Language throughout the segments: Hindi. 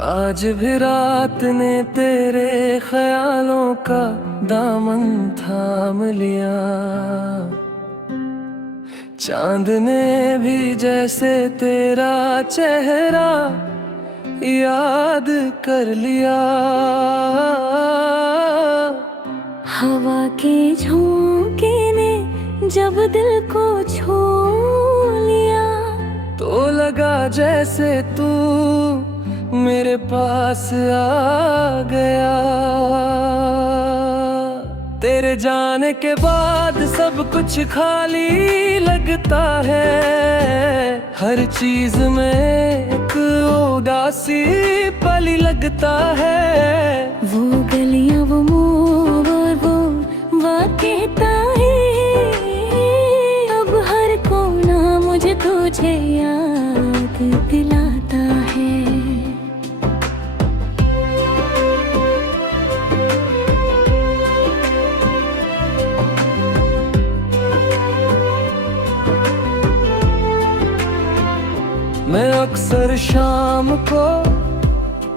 आज भी रात ने तेरे ख्यालों का दामन थाम लिया। चांद ने भी जैसे तेरा चेहरा याद कर लिया। हवा के झोंके ने जब दिल को छू लिया, तो लगा जैसे तू मेरे पास आ गया। तेरे जाने के बाद सब कुछ खाली लगता है। हर चीज में एक उदासी पली लगता है। वो गलियां, वो मोड़ और वो वाक़िता है। अब हर कोना मुझे तुझे याद दिलाता है। मैं अक्सर शाम को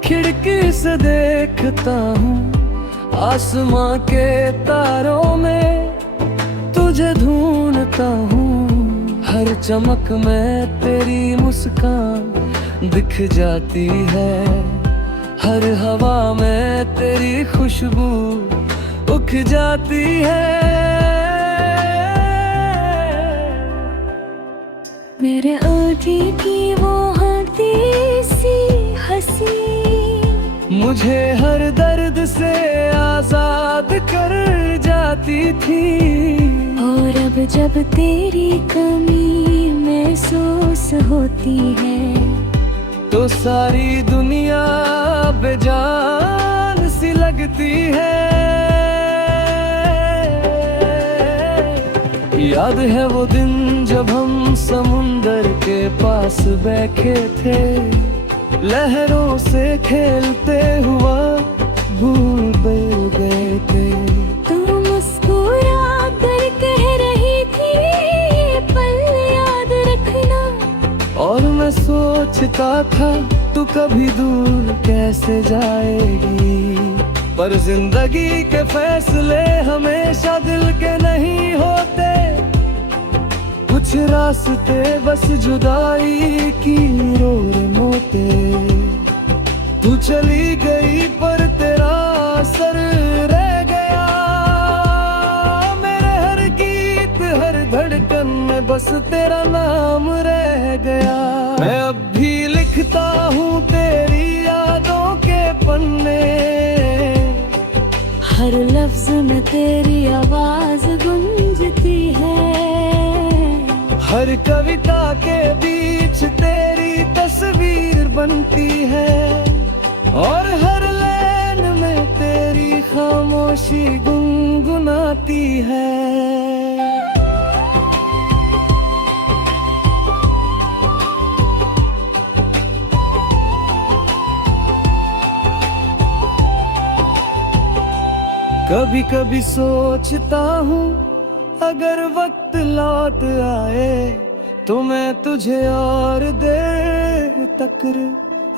खिड़की से देखता हूँ, आसमां के तारों में तुझे ढूंढता हूँ। हर चमक में तेरी मुस्कान दिख जाती है। हर हवा में तेरी खुशबू उठ जाती है। मेरे ओठी की वो हंसी सी हंसी मुझे हर दर्द से आजाद कर जाती थी। और अब जब तेरी कमी महसूस होती है, तो सारी दुनिया बेजान सी लगती है। याद है वो दिन जब हम समुंदर के पास बैठे थे, लहरों से खेलते हुआ भूल गए थे। तू मुस्कुरा कर कह रही थी ये पल याद रखना। और मैं सोचता था तू कभी दूर कैसे जाएगी। पर जिंदगी के फैसले हमेशा दिल के नहीं होते। कुछ रास्ते बस जुदाई की रोर मोते। तू चली गई पर तेरा असर रह गया। मेरे हर गीत हर धड़कन में बस तेरा नाम रह गया। मैं अब भी लिखता हूँ तेरी यादों के पन्ने। हर लफ्ज में तेरी आवाज गूंजती है। हर कविता के बीच तेरी तस्वीर बनती है। और हर लाइन में तेरी खामोशी गुनगुनाती है। कभी कभी सोचता हूँ अगर वक्त लौट आए, तो मैं तुझे और देर तक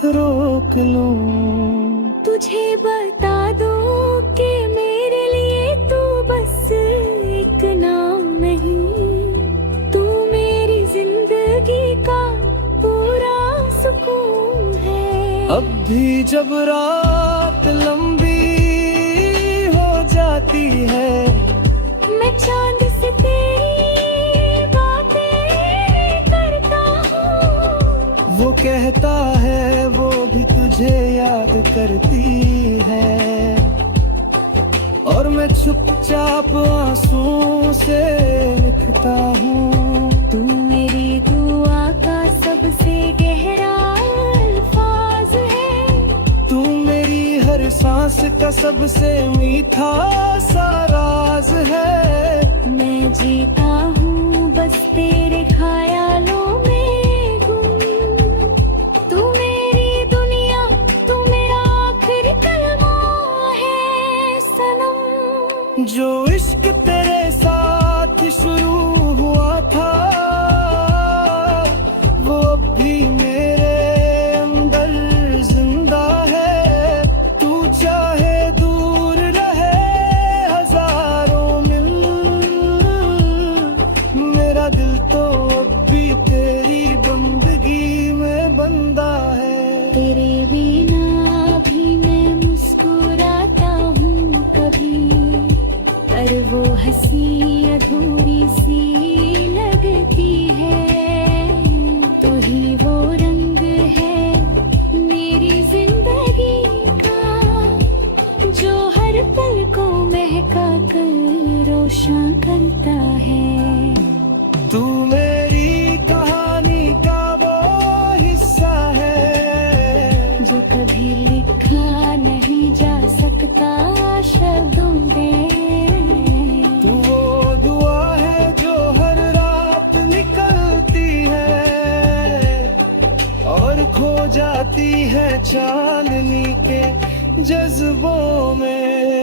रोक लूं। तुझे बता दूं कि मेरे लिए तू बस एक नाम नहीं, तू मेरी जिंदगी का पूरा सुकून है। अब भी जब रात लंबी हो जाती है, मैं चांद से तेरी बातें करता हूँ। वो कहता है वो भी तुझे याद करती है। और मैं चुपचाप आंसू से लिखता हूँ। तू मेरी दुआ का सबसे गहरा अल्फाज है। तू मेरी हर सांस का सबसे मीठा सा राज है। मैं जीता हूँ बस तेरे ख्यालों में गुम। तू मेरी दुनिया, तू मेरा आखिरी कलमा है सनम। जो इश्क तेरे साथ शुरू हुआ था, वो अब भी मेरे अंदर जिंदा तेरे बिना भी मैं मुस्कुराता हूँ कभी, पर वो हंसी अधूरी सी लगती है। तू ही वो रंग है मेरी जिंदगी का, जो हर पल को महका कर रोशन करता है। तू मेरी कहानी का वो हिस्सा है, जो कभी लिखा नहीं जा सकता शब्दों में। तू वो दुआ है जो हर रात निकलती है और खो जाती है चांदनी के जज्बों में।